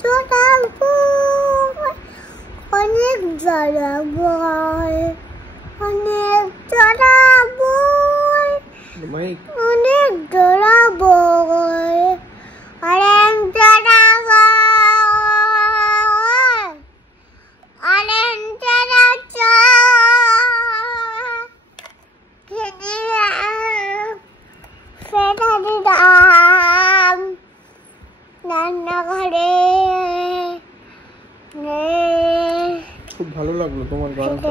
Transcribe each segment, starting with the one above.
অনেক জড়া বই, অনেক জড়া বই, অনেক জড়া বই, অনেক জড়া বই, অনেক জড়া দিলাম রান্নাঘরে। খুব ভালো লাগলো তোমার গানটা।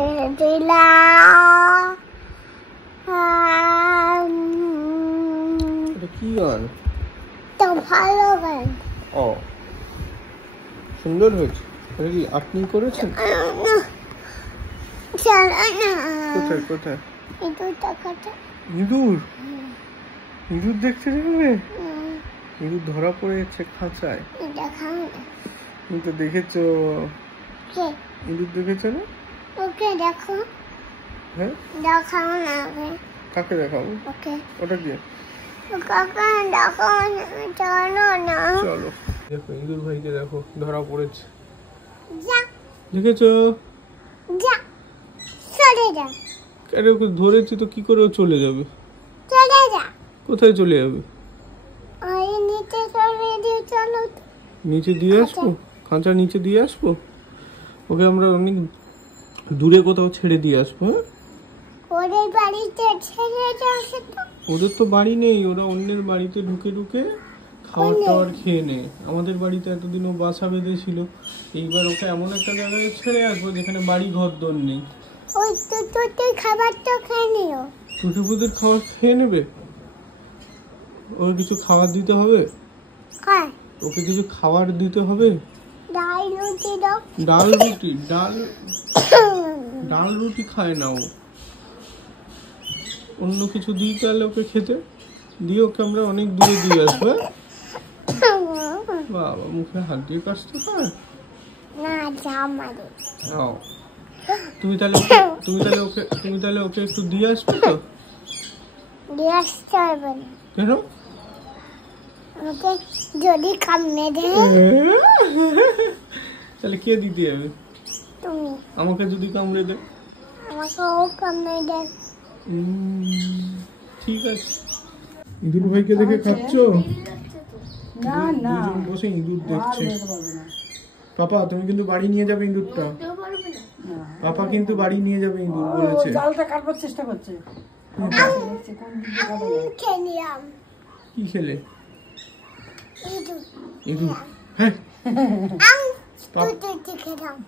এটা কি গান? তো ভালো গান। ও সুন্দর হয়েছে। এটা কি আপনি করেছেন? কোথায় কোথায়? ইঁদুর? ইঁদুর দেখতে দেখবে? ইঁদুর ধরা পড়ে যাচ্ছে খাঁচায়। তুমি তো দেখেছো? ইঁদুর দেখেছো না? ওকে দেখো। হ্যাঁ দেখাও না। কাকে দেখাবো? ওকে। ওটা কি? কাকা দেখাও না, চলো না। চলো। দেখো ইঁদুর ভাইকে দেখো ধরা পড়েছে। যা। দেখেছো? যা। চলে যা। আরে ওকে ধরেছি তো কি করে ও চলে যাবে? চলে যা। কোথায় চলে যাবে? ওই নিচে চলে দিয়ে চলো। নিচে দিয়ে আসবো? খাঁচা নিচে দিয়ে আসবো? ওকে আমরা অনেক দূরে কোথাও ছেড়ে দিয়ে আসবো। হ্যাঁ ওদের বাড়িতে ছেড়ে যাচ্ছে তো। ওদের তো বাড়ি নেই, ওরা অন্যের বাড়িতে ঢুকে ঢুকে খাবার টাবার খেয়ে নেয়। আমাদের বাড়িতে এতদিন ও বাসা বেঁধেছিল, এইবার ওকে এমন একটা জায়গায় ছেড়ে আসবো যেখানে বাড়ি ঘর দর নেই। ওই তো খাবারটা খেয়ে নিও। টুটুপুদের খাবার খেয়ে নেবে? ওর কিছু খাবার দিতে হবে? ওকে কিছু খাবার দিতে হবে? ডাল রুটি দাও। ডাল রুটি? ডাল রুটি খায় না ও। অন্য কিছু দিই তাহলে ওকে খেতে দিয়ে ওকে আমরা অনেক দূরে দিয়ে আসবো। বাবা মুখে হাত দিয়ে কাশতে হয় না। জামারে তুমি তাহলে ওকে একটু দিয়ে আসবে তো? দিয়ে আসতে হবে না। কেন? ওকে যদি কামড়ে দেয় তাহলে কে দিতে যাবে? তুমি। আমাকে যদি কামড়ে দেয়? আমাকে ও কামড়ে দেয়। ঠিক আছে। ইঁদুর ভাইকে দেখে খাচ্ছ? না না বসে ইঁদুর দেখছে। পাপা তুমি কিন্তু বাড়ি নিয়ে যাবে ইঁদুরটা। পাপা কিন্তু বাড়ি নিয়ে যাবে ইঁদুর বলেছে। জালটা কাটবার চেষ্টা করছে। কি খেলে? ইঁদুর। হ্যাঁ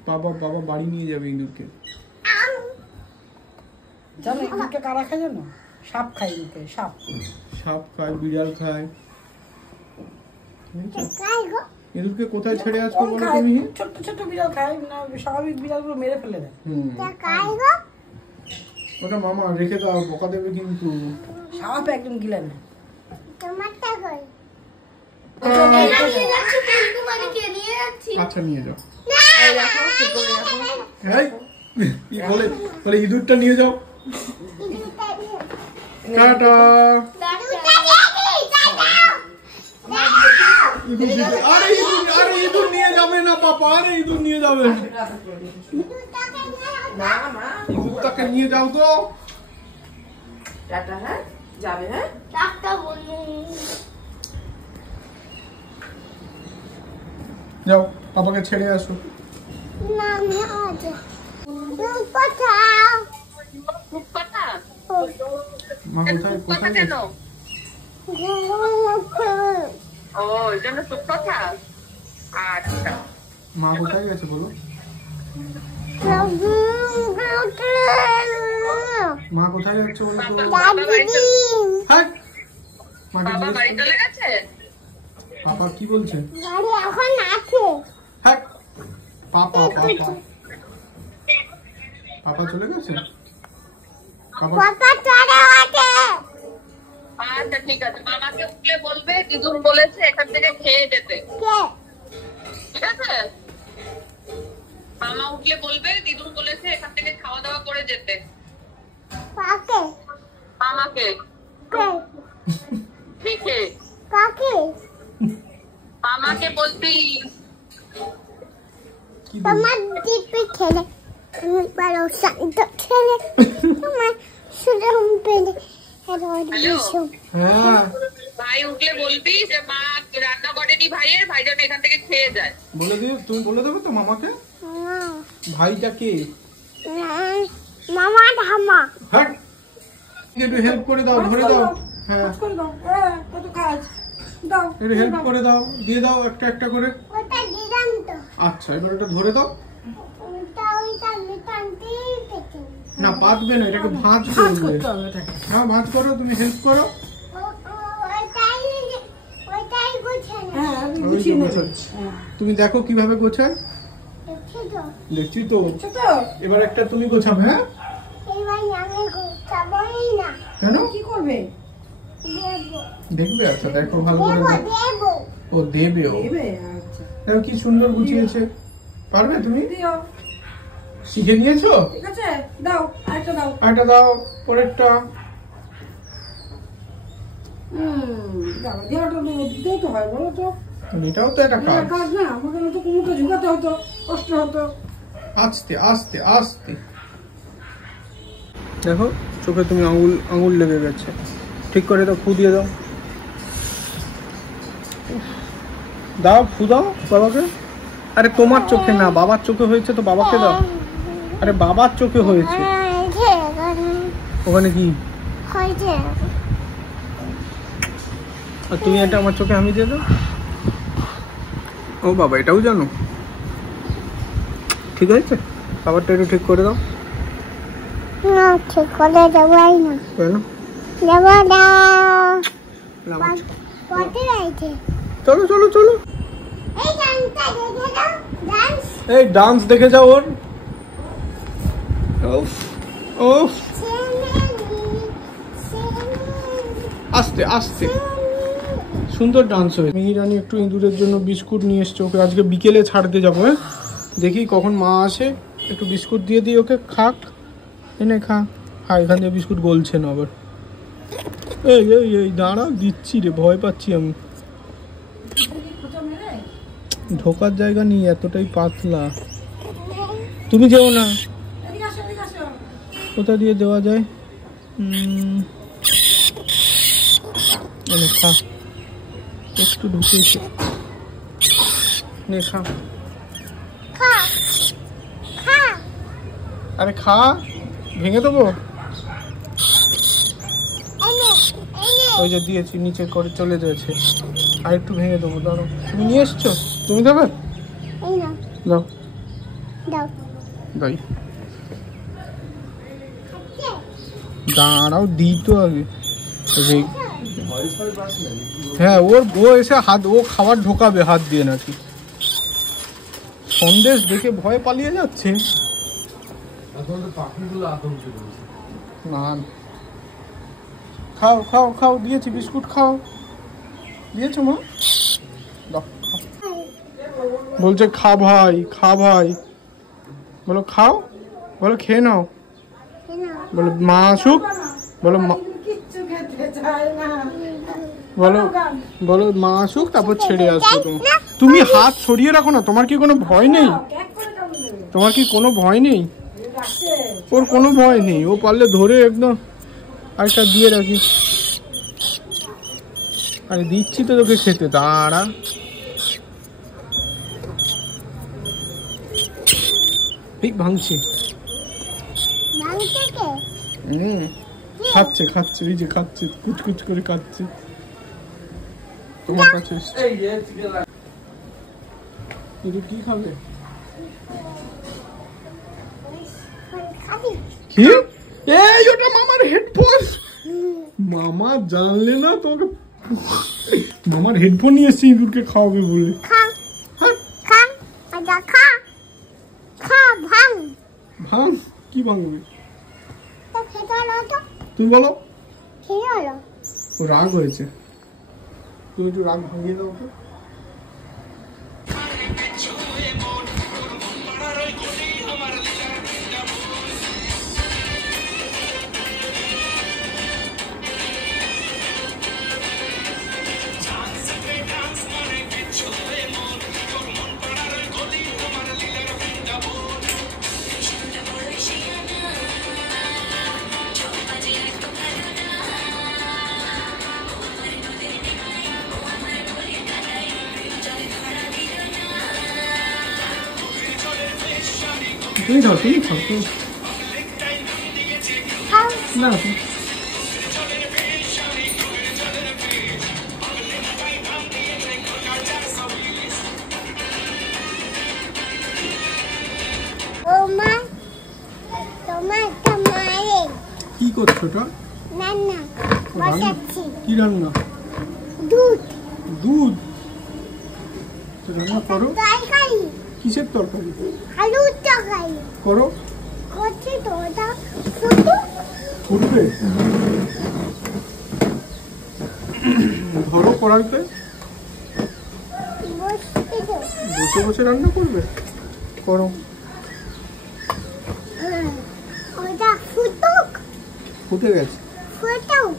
বাবা বাড়ি নিয়ে যাবে ইঁদুরকে। জানো ইঁদুরকে কারা খায় জানো? সাপ খায় ইঁদুরকে। সাপ খায়, বিড়াল খায়। ইঁদুরকে কোথায় ছেড়ে আসবো বলো তুমি? ছোট্ট ছোট্ট বিড়াল খায় না, স্বাভাবিক বিড়ালগুলো মেরে ফেলে দেয়। ওটা মামা রেখে দাও, বকা দেবে কিন্তু। সাপ একদম গিলে না। আচ্ছা নিয়ে যাও। বলে ইঁদুরটা নিয়ে যাও। টাটা। আরে ইঁদুর নিয়ে যাবে না পাপা। আরে ইঁদুর নিয়ে যাবে। ইঁদুরটাকে নিয়ে যাও তো। টাটা। হ্যাঁ যাবে? হ্যাঁ যাও পাপাকে ছেড়ে আসো। মা কোথায় কোথায় কেন? ও এই জন্য চুপ কথা। আচ্ছা মা কোথায় গেছে বলো? মা কোথায় যাচ্ছে বলো তো? বাবা বাড়ি চলে গেছে। পাপা কি বলছে? এখন আছে। পাপা চলে গেছে? আচ্ছা ঠিক আছে, মামাকে উঠলে বলবে দিদুন বলেছে এখান থেকে খেয়ে যেতে। ঠিক আছে, মামা উঠলে বলবে দিদুন বলেছে এখান থেকে খাওয়া দাওয়া করে যেতে। মামাকে। ঠিক আছে মামাকে বলবি তোমার দিপে খেলে আমি বড় শান্ত খেলে তোমার সুরম পেলে হ্যাঁ ভাই উঠলে বলবি যে মা রান্না করেনি ভাইয়ের, ভাই যেন এখান থেকে খেয়ে যায়। বলে দিও, তুমি বলে দেবে তো মামাকে। ভাইটা কে? মামা ধামা। হ্যাঁ একটু হেল্প করে দাও, ধরে দাও। হ্যাঁ করে দাও, কত কাজ দাও, একটু হেল্প করে দাও, দিয়ে দাও একটা একটা করে। ওটা দিলাম তো। আচ্ছা এবার এটা ধরে দাও। ওইটা আমি টানতেই পেতে না পাতবে না, এটাকে ভাঁজ করবে। করতে হবে এটাকে। হ্যাঁ ভাঁজ করো, তুমি হেল্প করো। ওইটাই গোছানো। হ্যাঁ আমি ওই গুছিয়ে তো নেব। গোছাচ্ছি। তুমি দেখো কিভাবে গোছায়। দেখছি তো। ছোট এবার একটা তুমি গোছাবে। হ্যাঁ এবার আমি গোছাবই না। কেন? কি করবে? দেবো দেখবে? আচ্ছা দেখো ভালো করে দেবো দেখো। দেবো। ও দেবে। ও দেবে? আচ্ছা দেখো কি সুন্দর গুছিয়েছে। পারবে তুমি? দিও, শিখে নিয়েছো? ঠিক আছে দাও, আরেকটা দাও। একটা দাও, পরেরটা। দাও, দেওয়াটা তো দিতেই তো হয়, বলো তো। এটাও তো একটা কাজ। কাজ না, আমাকে তো কুমুকে ঝুঁকাতে হতো, কষ্ট হতো। আস্তে আস্তে আস্তে। দেখো চোখে তুমি আঙুল লেগে গেছে, ঠিক করে দাও, ফু দিয়ে দাও। দাও ফু দাও বাবাকে। আরে তোমার চোখে না, বাবার চোখে হয়েছে তো বাবাকে দাও। আরে বাবার চোখে হয়েছে। ওখানে কি? হয়েছে। আর তুমি এটা আমার চোখে আমি দিয়ে দাও। ও বাবা এটাও জানো? ঠিক আছে, বাবারটা একটু ঠিক করে দাও। না ঠিক করে দেবোই না। কেন? দেবো না। আমার পথে রয়েছে। চলো চলো চলো। এই গানটা দেখে দাও, ডান্স। এই ডান্স দেখে যাও ওর। উফ উফ। আস্তে আস্তে সুন্দর ডান্স হয়েছে। মিহিরানি একটু ইঁদুরের জন্য বিস্কুট নিয়ে এসছে, ওকে আজকে বিকেলে ছাড়তে যাবো। হ্যাঁ দেখি কখন মা আসে, একটু বিস্কুট দিয়ে দিই ওকে, খাক। এনে খা। হ্যাঁ এখান থেকে বিস্কুট গলছে না আবার। এই এই এই দাঁড়া, দিচ্ছি রে, ভয় পাচ্ছি আমি। ঢোকার জায়গা নেই, এতটাই পাতলা। তুমি যেও না। এদিকে আসো, এদিকে আসো। কোথা দিয়ে দেওয়া যায়? খা, একটু ঢুকেছে। নে খা। খা খা। আরে খা, ভেঙে দেবো। ওই যে দিয়েছি, নিচে করে চলে যাচ্ছে। আর একটু ভেঙে দেবো, দাঁড়ো। তুমি নিয়ে এসছো, তুমি দেবে? এই না দাও দাও। দাই। দাঁড়াও দিই তো আগে। হ্যাঁ ও এসে হাত, ও খাবার ঢোকাবে হাত দিয়ে নাকি। সন্দেশ দেখে ভয়ে পালিয়ে যাচ্ছে। না খাও খাও খাও, দিয়েছি বিস্কুট, খাও। দিয়েছো মা? দাও, খাও। বলছে খা ভাই, খা ভাই। বলো খাও, বলো খেয়ে নাও। বলো মা আসুক, বলো কিচ্ছু খেতে চায় না। বলো বলো মা আসুক, তারপর ছেড়ে আসবো। তুমি হাত সরিয়ে রাখো না, তোমার কি কোনো ভয় নেই? ক্যাক করে কামড়ে দেবে। তোমার কি কোনো ভয় নেই? ডাকছে। ওর কোনো ভয় নেই, ও পারলে ধরে একদম আরেকটা দিয়ে রাখি। আরে দিচ্ছি তো তোকে খেতে, দাঁড়া। ঠিক ভাঙছে। খাচ্ছে খাচ্ছে, এই যে খাচ্ছে, কুচকুচ করে খাচ্ছে। তোমার কাছে কি খাবে? কি? এই ওটা মামার হেডফোন। মামা জানলে না তোমাকে, মামার হেডফোন নিয়ে এসছি ইঁদুরকে খাওয়াবে বলে। খা খা আজা খা খা ভাঙ। ভাঙ? কি ভাঙবে? তো খেতে হলো তো। তুমি বলো। খেয়ে হলো। ও রাগ হয়েছে, তুমি একটু রাগ ভাঙিয়ে দাও তো। তুমি খাও তুমি খাও তুমি না কি করছো ওটা? কি রান্না? দুধ। দুধ রান্না করো? কিসের তরকারি? আলুর তরকারি করো। করছি তো ওটা ফুটবে। ধরো কড়াইতে বসে বসে রান্না করবে। করো। ওটা ফুটুক। ফুটে গেছে। ফুটুক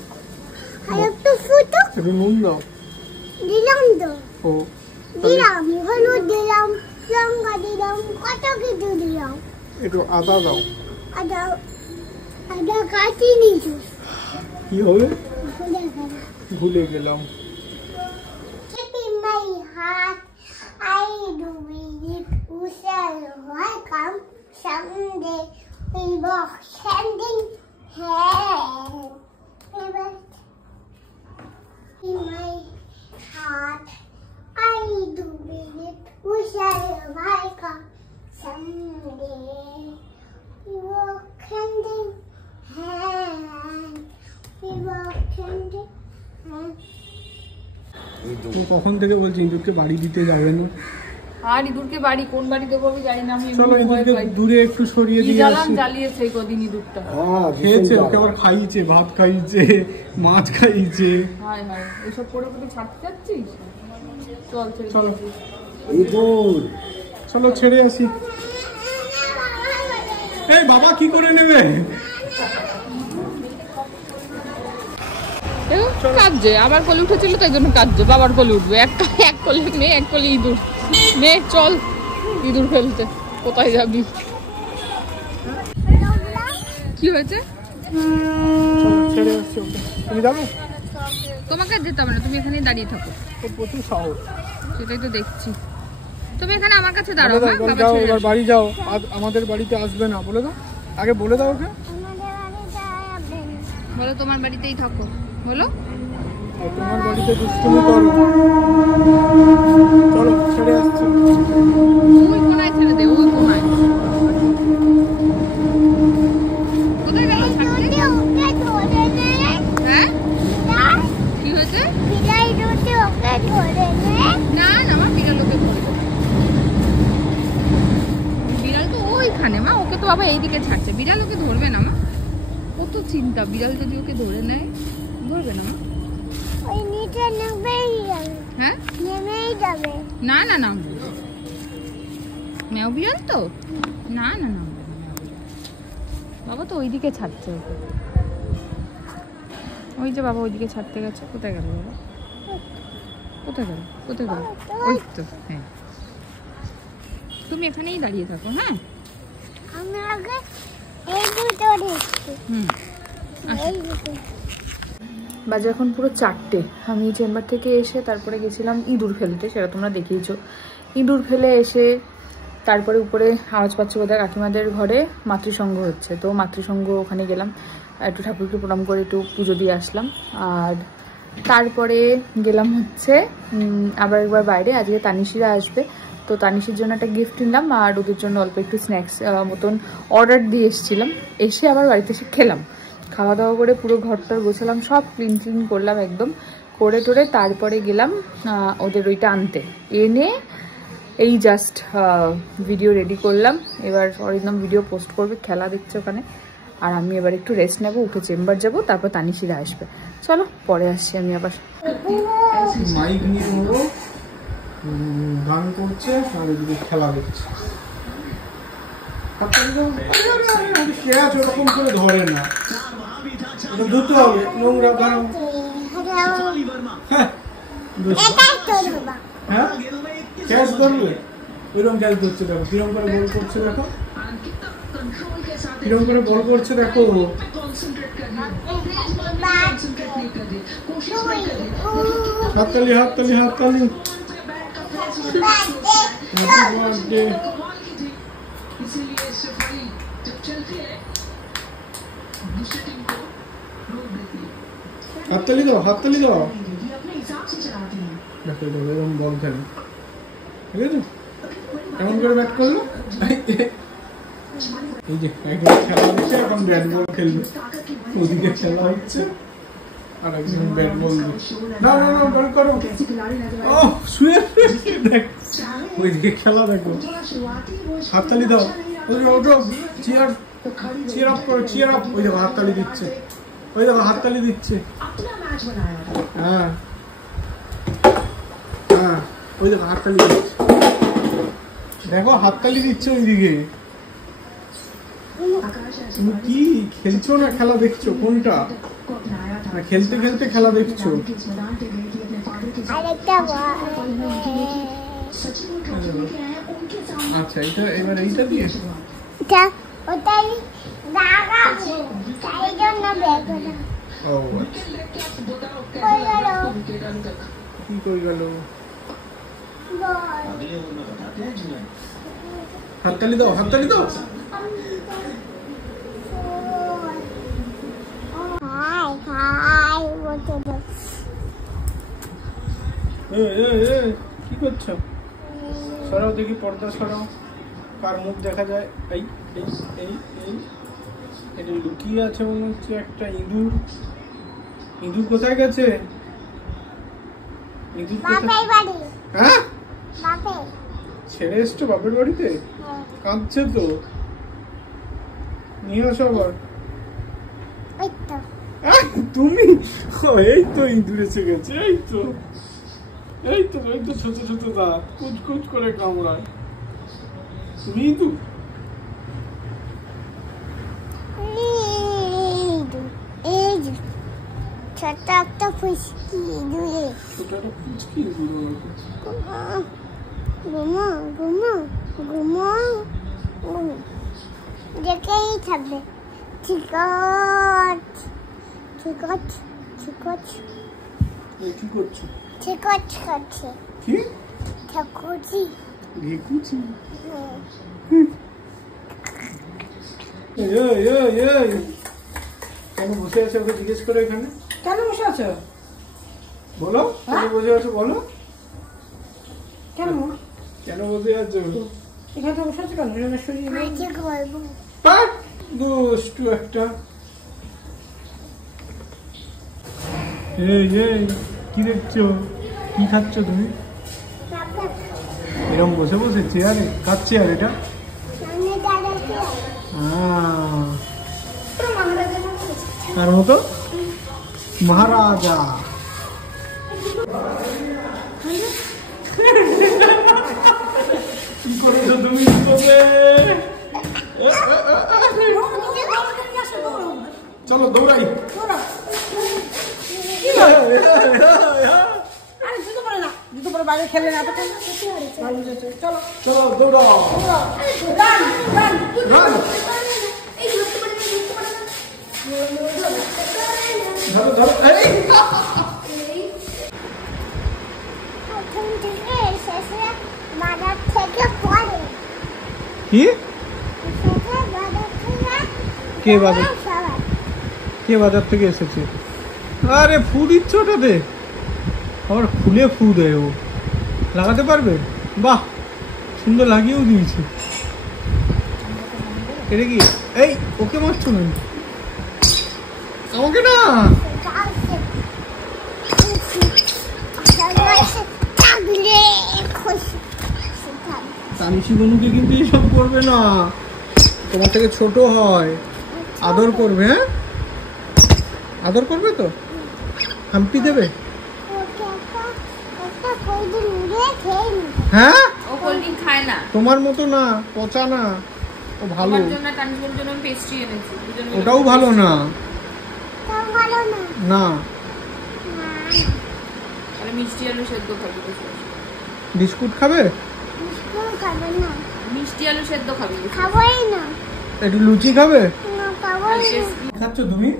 আর একটু ফুটুক। একটু নুন দাও। দিলাম তো। ও দিলাম হলুদ দিলাম লঙ্কা দিলাম কত কিছু দিলাম। একটু আদা দাও। আদা আদা কাটি নিয়েছি। কি হবে? ভুলে গেলাম। My heart, I do believe we shall welcome someday. We walk hand in hand. In my heart, I do believe we shall welcome someday. We walk hand in hand. We walk hand in hand. ও কখন থেকে বলছি ইঁদুরকে বাড়ি দিতে যাবে না। আর ইঁদুরকে বাড়ি কোন বাড়ি দেবো আমি জানি না। আমি চলো ইঁদুরকে দূরে একটু সরিয়ে দিয়ে আসি। জ্বালিয়েছে এই কদিন ইঁদুরটা। খেয়েছে, ওকে আবার খাইয়েছে, ভাত খাইয়েছে, মাছ খাইয়েছে। হায় হায় এসব করে করে ছাড়তে যাচ্ছিস? চল চলো ইঁদুর চলো ছেড়ে আসি। এই বাবা কি করে নেবে? কাঁদছে, আমার কোলে উঠেছিল তাই জন্য কাঁদছে। বাবার কোলে উঠবে, এক কোলে মেয়ে, এক কোলে ইঁদুর। মেয়ে চল ইঁদুর ফেলতে। কোথায় যাবি? কি হয়েছে? ছেড়ে আসছি ওকে। তুমি যাবে? তোমাকে যেতে হবে না, তুমি এখানে দাঁড়িয়ে থাকো। প্রচুর সাহস। সেটাই তো দেখছি। তুমি এখানে আমার কাছে দাঁড়াও। যাও এবার বাড়ি যাও। আমাদের বাড়িতে আসবে না বলে দাও। আগে বলে দাও ওকে। বলো তোমার বাড়িতেই থাকো। বলো তোমার বাড়িতে দুষ্টুমি করো। চলো ছেড়ে আসছি। ওই কোনায় ছেড়ে দে, ওই কোনায়। কোথায় গেল ছাড়তে? হ্যাঁ কি হয়েছে? না না মা, বিড়াল ওকে ধরে। বিড়াল তো ওইখানে মা, ওকে তো বাবা এইদিকে ছাড়ছে। বিড়াল ওকে ধরবে না মা, কত চিন্তা। বিড়াল যদি ওকে ধরে নেয় ধরবে না মা। হ্যাঁ না না না, ম্যাও বিড়াল তো না না না, বাবা তো ওইদিকে ছাড়ছে ওকে। ওই যে বাবা ওইদিকে ছাড়তে গেছে। কোথায় গেল বাবা? কোথায় গেল? কোথায় গেল? ওই তো। হ্যাঁ তুমি এখানেই দাঁড়িয়ে থাকো। হ্যাঁ বাজে এখন পুরো 4টে। আমি চেম্বার থেকে এসে তারপরে গেছিলাম ইঁদুর ফেলতে, সেটা তোমরা দেখিয়েছো। ইঁদুর ফেলে এসে তারপরে উপরে আওয়াজ পাচ্ছি বোধহয় কাকিমাদের ঘরে মাতৃসংঘ হচ্ছে, তো মাতৃসংঘ ওখানে গেলাম, একটু ঠাকুরকে প্রণাম করে একটু পুজো দিয়ে আসলাম। আর তারপরে গেলাম হচ্ছে আবার একবার বাইরে। আজকে তানিশিরা আসবে, তো তানিশির জন্য একটা গিফট নিলাম আর ওদের জন্য অল্প একটু স্ন্যাক্স মতন অর্ডার দিয়ে এসেছিলাম। এসে আবার বাড়িতে এসে খেলাম। খাওয়া দাওয়া করে পুরো ঘরটার গোছালাম, সব ক্লিন করলাম একদম করে টোরে। তারপরে গেলাম ওদের ওইটা আনতে। এনে এই জাস্ট ভিডিও রেডি করলাম। এবার অরিন্দম ভিডিও পোস্ট করবে, খেলা দেখছে ওখানে। আর আমি এবার একটু রেস্ট নেবো, উঠে চেম্বার যাবো, তারপর তানিশিরা আসবে। চলো পরে আসছি আমি আবার। মাইক নিয়ে গান করছে আর এদিকে খেলা দেখছে। ওরকম করে ধরে না, ধুতে হবে, নোংরা গান। হ্যাঁ ক্যাশ ধরবে, ওইরকম ক্যাশ ধরছে। দেখো কিরম করে বল করছে, দেখো কিরম করে বল করছে, দেখো। হাততালি হাততালি হাততালি। Happy birthday. হাততালি দাও, হাততালি দাও। দেখো দেখো এরকম বল খেলে, ঠিক আছে? কেমন করে ব্যাট করলো? এই যে একজন খেলা হচ্ছে, এখন ব্যাট বল খেলবে। ওদিকে খেলা হচ্ছে আর একজন ব্যাট বল দিচ্ছে। না না না, বল করো। ও শুয়ে দেখ, ওইদিকে খেলা দেখো। হাততালি দাও, ওঠো, চিয়ার চিয়ার আপ করো, চিয়ার আপ। ওই দেখো হাততালি দিচ্ছে, ওই দেখো হাততালি দিচ্ছে। হ্যাঁ হ্যাঁ, ওই দেখো হাততালি দিচ্ছে, দেখো হাততালি দিচ্ছে ওইদিকে। তুমি কি খেলছো না খেলা দেখছো? কোনটা? না খেলতে খেলতে খেলা দেখছো? আচ্ছা, এটা এবার এইটা দিয়ে ওটাই লাগাবো, তাই জন্য ব্যাগ না। ও কি কই গেল? হাততালি দাও, হাততালি দাও। কি করছো? সরাও দেখি, পর্দা সরাও, কার মুখ দেখা যায়। এই এই এই এই এটা লুকিয়ে আছে মনে হচ্ছে একটা ইঁদুর। ইঁদুর কোথায় গেছে? ইঁদুর কোথায়? হ্যাঁ, ছেড়ে এসছো বাপের বাড়িতে? কাঁদছে তো, নিয়ে আসো আবার। তুমি এই তো ইঁদুর এসে গেছে। এই তো এই তো এই তো ছোট ছোট দাঁত কুচকুচ করে কামড়ায়। তুমি ইঁদুর? ছোট একটা ফুচকি ইঁদুরে, ছোট একটা ফুচকি ইঁদুর। ঘুমো ঘুমো ঘুমো, দেখেই থাকবে। চিকট চিকট চিকট। কি করছো? চিকট করছে। কি? ঠাকুরজি ঘেকুচি। কেন বসে আছে ওকে জিজ্ঞেস করে এখানে? কেন বসে আছো? বলো কেন বসে আছো, বলো কেন কেন বসে আছো? এখানে তো বসে আছো কেন? শরীর নেই? মাঝে করবো। দুষ্টু একটা। এই এই কি দেখছো? কি খাচ্ছ তুমি? এরকম বসে বসে চেয়ারে? কার চেয়ার এটা? তার মতো মহারাজা। কি করেছো তুমি? চলো দৌড়াই। জুতো পরে বাইরে খেলে না তো। চলো চলো দৌড়াও। ধরো ধরো। কি? কে বাজার? কে বাজার থেকে এসেছে? আরে ফু দিচ্ছ ওটাতে? আবার খুলে ফু দেয় ও। লাগাতে পারবে? বাহ, সুন্দর লাগিয়েও দিয়েছে। এটা কি? এই ওকে মারছো না, আমাকে না। তানিশি বনুকে কিন্তু এইসব করবে না, তোমার থেকে ছোট হয়। আদর করবে। হ্যাঁ, আদর করবে তো? হাম্পি দেবে? হ্যাঁ, ও কোল্ড ড্রিঙ্ক খায় না, তোমার মতো না, পচা না, ও ভালো। আমার জন্য তানজিমের জন্য পেস্ট্রি এনেছি। ওটাও ভালো না। না, তাহলে মিষ্টি আলু সেদ্ধ খাবি। বিস্কুট খাবে? মিষ্টি আলু সেদ্ধ খাবি? খাবোই না। একটু লুচি খাবে? না, খাবোই না। খাচ্ছ তুমি?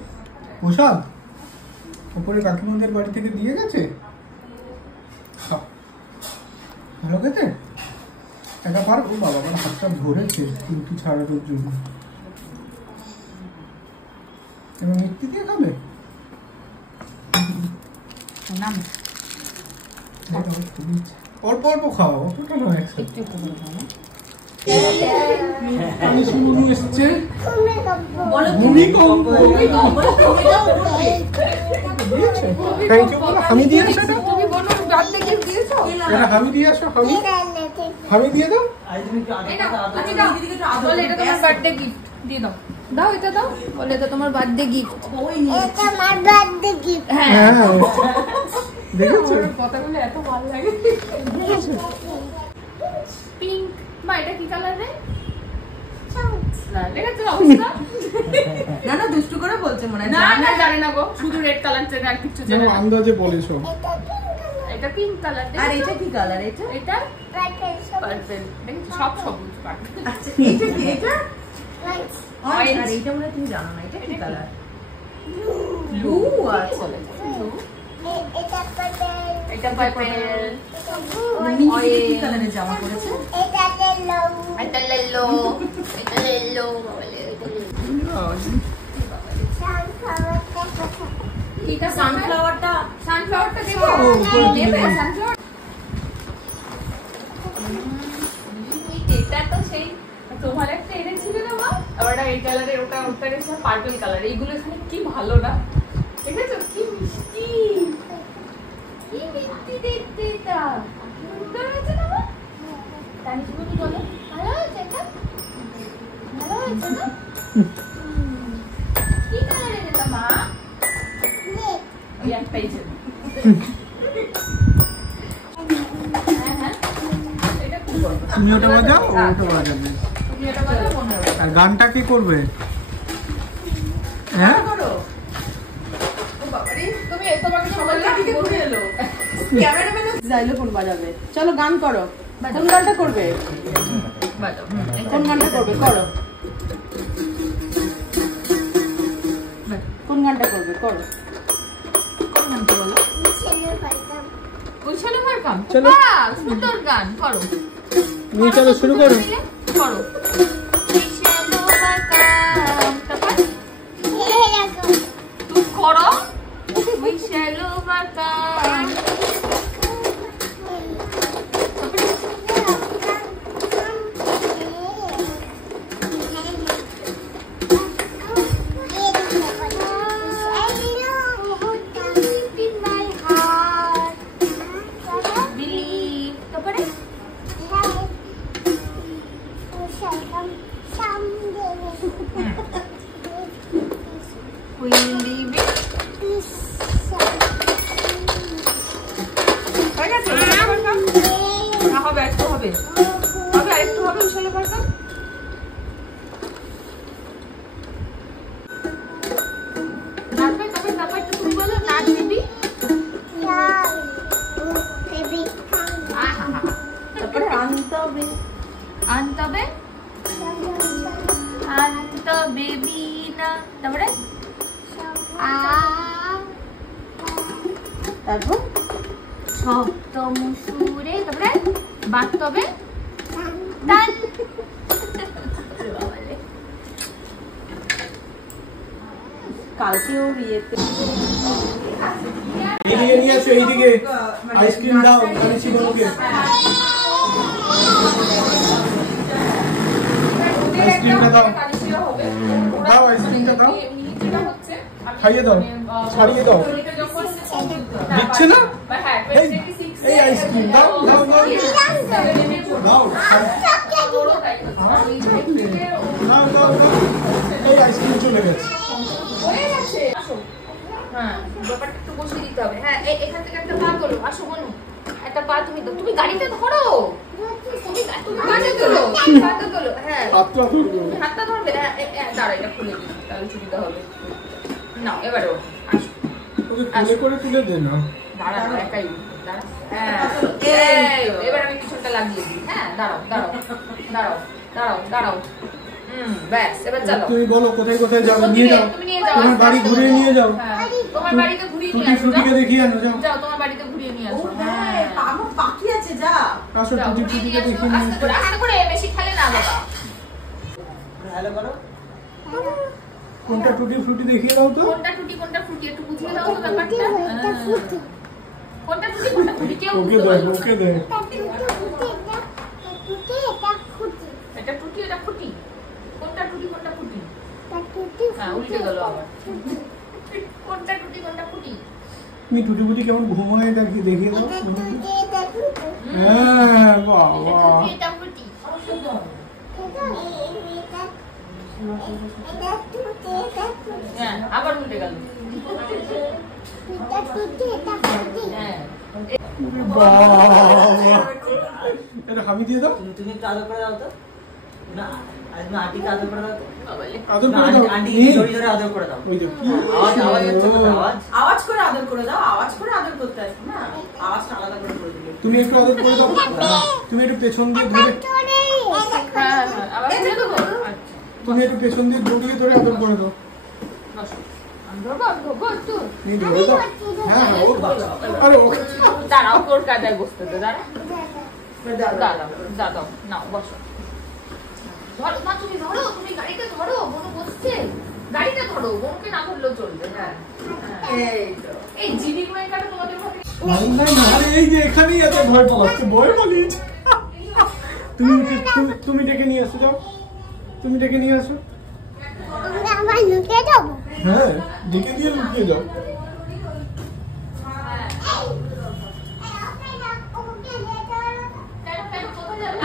প্রসাদ উপরে কাকিমাদের বাড়ি থেকে দিয়ে গেছে। ভালো খেতে? একা পারবো? বাবা আমার হাতটা ধরেছে রুটি ছাড়ানোর জন্য। এবার মিষ্টি দিয়ে খাবে? নাম অল্প অল্প খাও, অতটা নয় একসাথে। একটু একটু করে খাও না। পানি শুরু এসছে, বলো ভূমিকম্প। থ্যাংক ইউ বলো, হামি দিয়ে আসো এটা। তুমি বলো বার্থডে গিফট দিয়েছো? এটা হামি দিয়ে আসো, হামি হামি দিয়ে দাও। এই নাও, তুমি দাও। বলে এটা তোমার বার্থডে গিফট দিয়ে দাও। দাও এটা দাও, বলে এটা তোমার বার্থডে গিফট। এটা আমার বার্থডে গিফট। হ্যাঁ দেখেছো, কথাগুলো এত ভালো লাগে। পিঙ্ক, মা এটা কি কালার রে? না দেখেছো অবস্থা? না না দুষ্টু করে বলছে মনে হয়। না না জানে না গো, শুধু রেড কালার চেনে আর কিছু চেনে না। আন্দাজে বলেছো। এটা পিঙ্ক কালার। আর এটা কি কালার? এটা এটা পার্পল। দেখেছো সব সবুজ পার্পল। আচ্ছা এটা কি? এটা অরেঞ্জ। আর এটা মনে হয় তুমি জানো না, এটা কি কালার? ব্লু। আচ্ছা এটা পার্পল। এটা পার্পল। মিনি কি কালারের জামা পরেছে? এটা ইয়েলো। এটা লেলো। এটা লেলো বলে। এটা সানফ্লাওয়ারটা দেখো। নেবে সানফ্লাওয়ার। এটা তো সেই তোমার একটা এনেছিল না মা? ওটা এই কালারের, ওটা গেছে পার্পল কালার। এইগুলো এখানে কি ভালো না, দেখেছো কি মিষ্টি, কি মিষ্টি দেখতে। এটা সুন্দর হয়েছে না মা? তানি তুমি বলো ভালো হয়েছে এটা? ভালো হয়েছে না? কি কালারের এটা মা? ওই একটাই ছিল। হ্যাঁ হ্যাঁ, এটা খুব বড়। তুমি ওটা বাজাও, ও ওটা বাজাবে। তুমি এটা বাজাও, মনে হবে। আর গানটা কি করবে? হ্যাঁ তুমি তোমাকে সবাই দিকে ঘুরে এলো। ক্যামেরাম্যান জাইলোফোন বাজাবে। চলো গান করো। কোন গানটা করবে? বাজাও। কোন গানটা করবে? করো। কোন গানটা করবে? করো। কোন গানটা বলো? উইশালে ওয়েলকাম। চলো। বাহ, সুন্দর গান করো। তুমি চলো শুরু করো। করো। উইশালে ওয়েলকাম। তারপর তুমি করো। উইশালে ওয়েলকাম। তারপর সপ্তম সুরে, তারপরে বাস্তবে টান। কালকেও ইয়েতে এইদিকে নিয়ে আসো, এইদিকে আইসক্রিম দাও কানিছি বলকে। আইসক্রিমটা দাও, দাও আইসক্রিমটা দাও, খাইয়ে দাও, ছাড়িয়ে দাও। দিচ্ছে না? এই আইসক্রিম দাও দাও দাও দাও দাও দাও। এই আইসক্রিম চলে গেছে। হ্যাঁ, ব্যাপারটা একটু বসিয়ে দিতে হবে। হ্যাঁ, এখান থেকে একটা পা তোলো। আসো বনু, একটা পা তুমি দাও। তুমি গাড়িটা ধরো, তুমি গাড়িটা তোলো, হাতটা তোলো। হ্যাঁ, হাতটা ধরবে। হ্যাঁ, দাঁড়া, এটা খুলে দিই, তাহলে সুবিধা হবে। না, এবারে আসো। ওকে কোলে করে তুলে দে না। দাঁড়া, একাই দাঁড়া। হ্যাঁ, এবার আমি পিছনটা লাগিয়ে দিই। হ্যাঁ, দাঁড়াও দাঁড়াও দাঁড়াও দাঁড়াও দাঁড়াও। ব্যাস, এবার চলো। তুমি বলো কোথায় কোথায় যাবে, নিয়ে যাও। তুমি নিয়ে যাও, তোমার বাড়ি ঘুরিয়ে নিয়ে যাও। হ্যাঁ, তোমার বাড়িতে ঘুরিয়ে নিয়ে টুটি আসো। ফ্রুটিকে দেখিয়ে আনো, যাও যাও, তোমার বাড়িতে ঘুরিয়ে নিয়ে আসো। হ্যাঁ আমার বাকি আছে। যা আসো, যাও, টুটি ঘুরিয়ে নিয়ে ফ্রুটিকে আসো। দেখিয়ে নিয়ে আস্তে আসো। করে, আস্তে করে, বেশি খেলে না বাবা। হ্যালো করো। কোনটা টুটি ফ্রুটি দেখিয়ে দাও তো। কোনটা টুটি কোনটা ফ্রুটি একটু বুঝিয়ে দাও তো ব্যাপারটা। কোনটা টুটি কোনটা ফুটি কেউ ওকে দে ওকে দে এটা টুটি এটা ফুটি কোনটা টুটি কোনটা ফুটি হ্যাঁ উল্টে গেল আবার কোনটা টুটি কোনটা ফুটি তুমি টুটি বুটি কেমন ঘুমায় দেখিয়ে দাও হ্যাঁ বাবা এটা ফুটি হ্যাঁ আবার উল্টে গেল হ্যাঁ এটা হামি দিয়ে দাও তুমি একটু আদর করে দাও তো না আন্টিকে আদর করে দাও তো আদর করে দাও আন্টি জোরে জোরে আদর করে দাও ওই যে কি আওয়াজ আওয়াজ হচ্ছে তো আওয়াজ আওয়াজ করে আদর করে দাও আওয়াজ করে আদর করতে আসবে না আওয়াজটা আলাদা করে করে দিলে তুমি একটু আদর করে দাও তুমি একটু পেছন দিয়ে ধরে হ্যাঁ আবার ছেড়ে দেবো তুমি একটু পেছন দিয়ে জড়িয়ে ধরে আদর করে দাও তুমি ধরে দাও হ্যাঁ হ্যাঁ ওর বাচ্চা আরে ও দাঁড়াও তোর কাদায় বসতে দে দাঁড়াও দাঁড়াও নাও বসো ধরো না তুমি ধরো তুমি গাড়িটা ধরো বনু বসছে গাড়িটা ধরো বনুকে না ধরলেও চলবে হ্যাঁ এই জিডি গোয়েঙ্কাটা তোমাদের ঘরে আরে এই যে এখানেই এত ভয় পাচ্ছে ভয় পালিয়েছে তুমি ডেকে নিয়ে আসো যাও তুমি ডেকে নিয়ে আসো হ্যাঁ ডেকে দিয়ে লুকিয়ে যাও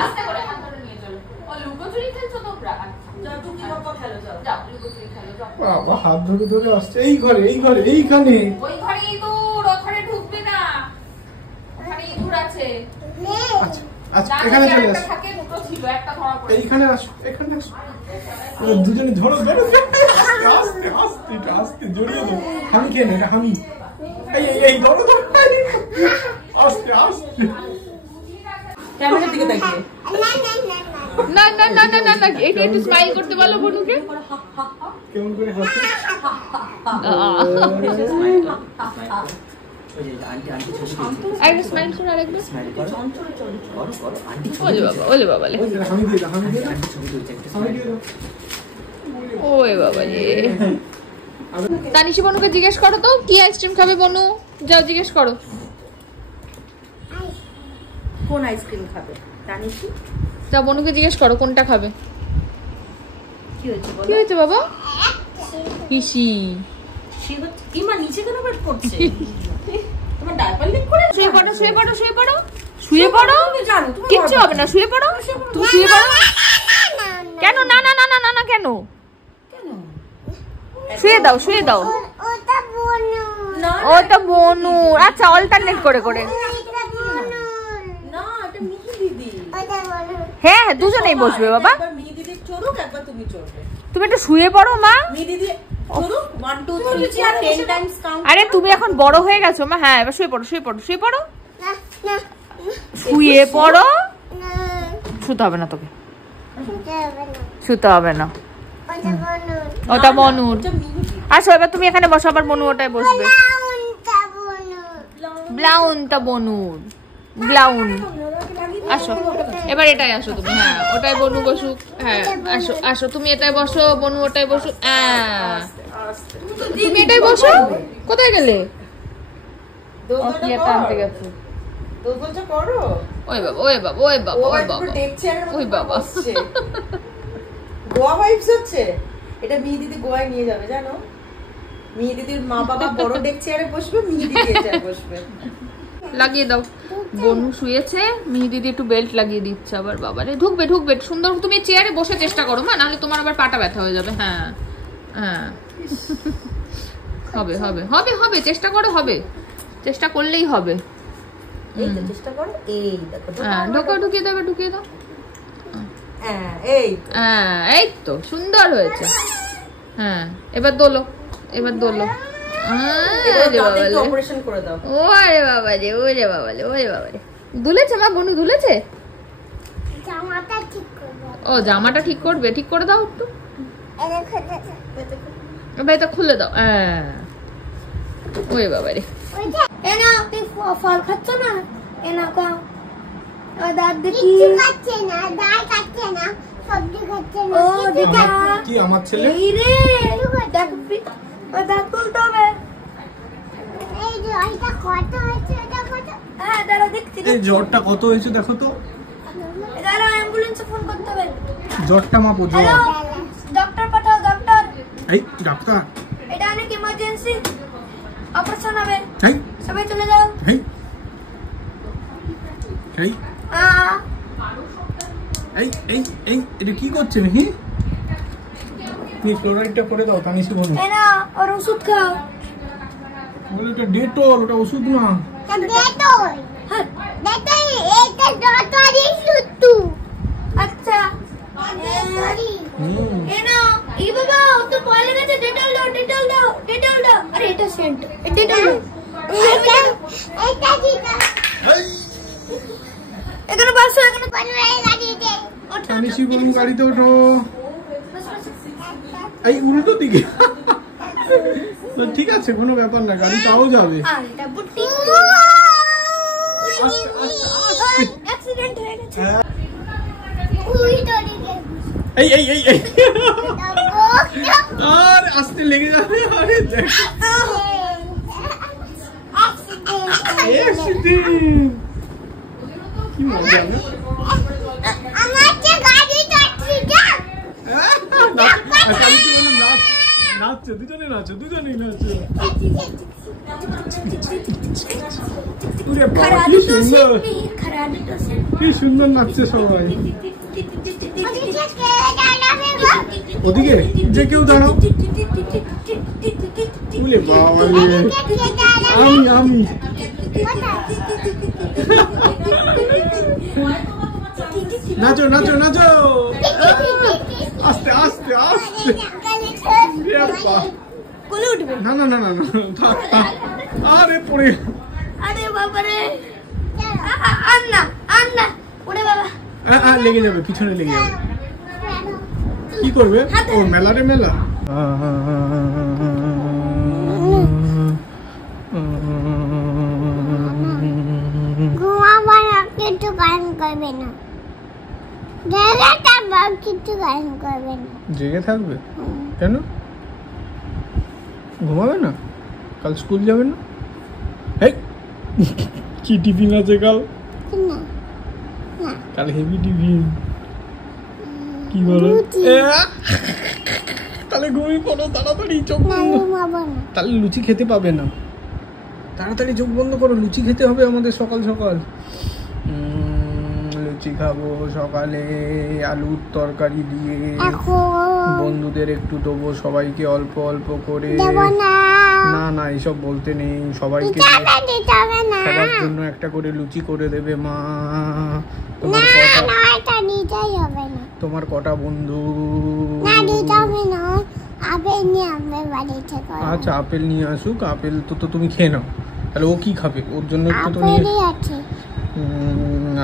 আস্তে করে হাত ধরে নিয়ে চলো ও লুকোচুরি খেলছো তোমরা যাও তুমি বাবা খেলো যাও লুকোচুরি খেলো যাও বাবা হাত ধরে ধরে আসছে এই ঘরে এইখানে ওই ঘরে ইঁদুর ওখানে ঢুকবে না ওখানে ইঁদুর আছে আচ্ছা আচ্ছা এখানে চলে আসো থাকে দুটো ছিল একটা ধরা পড়ে এইখানে আসো এখানে আসো দুজনে ধরো আস্তে আস্তে আস্তে জড়িয়ে দাও আমি কেন এটা আমি এই ধরো আস্তে আস্তে ক্যামেরার দিকে তাকিয়ে না না না না না না এটা একটু স্মাইল করতে বলো বনুকে কেমন করে হাসে আন্টি আন্টি ছবি আরেকটা স্মাইল করো আরেকবার স্মাইল করো করো করো আন্টি ওলে বাবা লে আমি দিয়ে দাও আন্টি ছবি তুলছে একটা আমি দিয়ে দাও ওরে বাবা রে তানিশি বনুকে জিজ্ঞেস করো তো কি আইসক্রিম খাবে বনু যাও জিজ্ঞেস করো কোন আইসক্রিম খাবে তানিশি যাও বনুকে জিজ্ঞেস করো কোনটা খাবে কি হয়েছে কি হয়েছে বাবা পিসি কি মা নিচে কেন বেড করছে তোমার ডায়াপার লিক করে শুয়ে পড়ো শুয়ে পড়ো শুয়ে পড়ো শুয়ে পড়ো তুমি জানো তুমি কিচ্ছু হবে না শুয়ে পড়ো তুমি শুয়ে পড়ো কেন না না না না না না কেন শুয়ে দাও ওটা বনু আচ্ছা অল্টারনেট করে করে না এটা মিহি দিদি হ্যাঁ হ্যাঁ দুজনেই বসবে বাবা একবার মিহি দিদি চড়ুক একবার তুমি চড়বে তুমি একটু শুয়ে পড়ো মা মিহি দিদি চড়ুক 1 2 3 10 টাইমস কাউন্ট আরে তুমি এখন বড় হয়ে গেছো মা হ্যাঁ এবার শুয়ে পড়ো শুয়ে পড়ো শুয়ে পড়ো শুয়ে পড়ো শুতে হবে না তোকে শুতে হবে না ওটা বনুর আচ্ছা এবার তুমি এখানে বসো আবার বনু ওটাই বসবে ব্লাউনটা বনুর ব্লাউন আসো এবার এটাই আসো তুমি হ্যাঁ ওটাই বনু বসুক হ্যাঁ আসো আসো তুমি এটাই বসো বনু ওটাই বসুক তুমি এটাই বসো কোথায় গেলে কি একটা আনতে গেছে দোলটা করো ওই বাবা ওই বাবা ওই বাবা ওই বাবা টেক চেয়ারের ওই বাবা গোয়া ভাইবস হচ্ছে এটা মিহি দিদি গোয়ায় নিয়ে যাবে জানো মিহি দিদির মা বাবা বড় ডেক চেয়ারে বসবে মিহি দিদি এই চেয়ারে বসবে লাগিয়ে দাও বনু শুয়েছে মিহি দিদি একটু বেল্ট লাগিয়ে দিচ্ছে আবার বাবারে ঢুকবে ঢুকবে সুন্দর তুমি চেয়ারে বসে চেষ্টা করো মা নাহলে তোমার আবার পাটা ব্যথা হয়ে যাবে হ্যাঁ হ্যাঁ হবে হবে হবে হবে চেষ্টা করো হবে চেষ্টা করলেই হবে এই তো চেষ্টা করো এই দেখো হ্যাঁ ঢুকিয়ে দাও ঢুকিয়ে দাও হ্যাঁ এই হ্যাঁ এই তো সুন্দর হয়েছে হ্যাঁ এবার দোলো অপারেশন করে দাও ওরে বাবা রে ওরে বাবা রে ওরে বাবা রে দুলেছে মা বনু দুলেছে ও জামাটা ঠিক করবে ঠিক করে দাও একটু এবার এটা খুলে দাও হ্যাঁ ওরে বাবা রে ফল খাচ্ছ না দাঁত দেখি খাচ্ছে না দাঁত খাচ্ছে না সবজি খাচ্ছে না কি আমার ছেলে এই রে দাঁত তুলতে হবে এই যে এটা কত হয়েছে দেখো হ্যাঁ দাঁড়া দেখছি এই জ্বরটা কত হয়েছে দেখো তো। দাঁড়া অ্যাম্বুলেন্সে ফোন করতে হবে। জ্বরটা মাপো জ্বর। হ্যালো ডক্টর পাঠাও ডক্টর। এই ডাক্তার, এটা অনেক ইমার্জেন্সি, অপারেশন হবে, এই সবাই চলে যাও। এই এই এই এই এই এটা কি করছে নাকি? তুমি ফ্লোরাইডটা করে দাও তানিশি বলো। এই না ওর ওষুধ খাও। বলে ওটা ডেটল, ওটা ওষুধ না। ডেটল হ্যাঁ ডেটল এটা ডক্টরি সুতু। আচ্ছা এই না এই বাবা ও তো বলে গেছে ডেটল দাও ডেটল দাও ডেটল দাও। আরে এটা সেন্ট ডেটল দাও। এটা দিটা এখানে বসো, এখানে পানির গাড়ি দে। ওঠো তানিশি বলুন গাড়িতে ওঠো। এই উল্টো দিকে। তো ঠিক আছে কোনো ব্যাপার না, গাড়ি তাও যাবে। আলটা বুটি অ্যাক্সিডেন্ট হয়ে গেছে। উই দড়িকে এই এই এই এই আর আস্তে লেগে যাবে। আরে দেখ অ্যাক্সিডেন্ট কি মজা না। আমার যে গাড়ি যাচ্ছে যা নাচছে দুজনে নাচো, দুজনেই নাচো। ওরে বাবা কি সুন্দর, কি সুন্দর নাচছে সবাই। ওদিকে যে কেউ দাঁড়াও। ওরে বাবা আমি আমি নাচো নাচো নাচো আস্তে আস্তে আস্তে। না না না না না থাক থাক। আরে পড়ে। আরে বাবা রে আন্না আন্না ওরে বাবা লেগে যাবে, পিছনে লেগে যাবে। কি করবে ও মেলারে মেলা। ঘুমাবার কিছু গান করবে না, কিছু গান করবে না। জেগে থাকবে কেন? ঘুমাবে না? কাল স্কুল যাবে না? এই কি টিফিন আছে কাল? কাল হেভি টিফিন। কি বলো? তাহলে ঘুমিয়ে পড়ো তাড়াতাড়ি, চোখ বন্ধ। তাহলে লুচি খেতে পাবে না, তাড়াতাড়ি চোখ বন্ধ করো। লুচি খেতে হবে আমাদের সকাল সকাল। লুচি খাবো সকালে আলুর তরকারি দিয়ে। বন্ধুদের একটু দেবো, সবাইকে অল্প অল্প করে। না না এইসব বলতে নেই, সবাইকে সবার জন্য একটা করে লুচি করে দেবে মা। তোমার কটা বন্ধু? আচ্ছা আপেল নিয়ে আসুক, আপেল তো তুমি খেয়ে নাও। তাহলে ও কি খাবে? ওর জন্য একটু তো নিয়ে।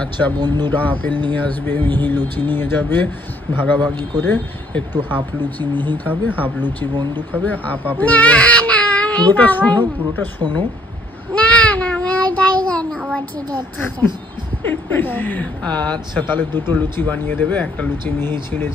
আচ্ছা বন্ধুরা আপেল নিয়ে আসবে, মিহি লুচি নিয়ে যাবে, ভাগাভাগি করে একটু হাফ লুচি মিহি খাবে, হাফ লুচি বন্ধু খাবে, হাফ আপেল। পুরোটা শোনো, পুরোটা শোনো। আচ্ছা তাহলে দুটো লুচি বানিয়ে দেবে, একটা লুচি মিহি ছিঁড়ে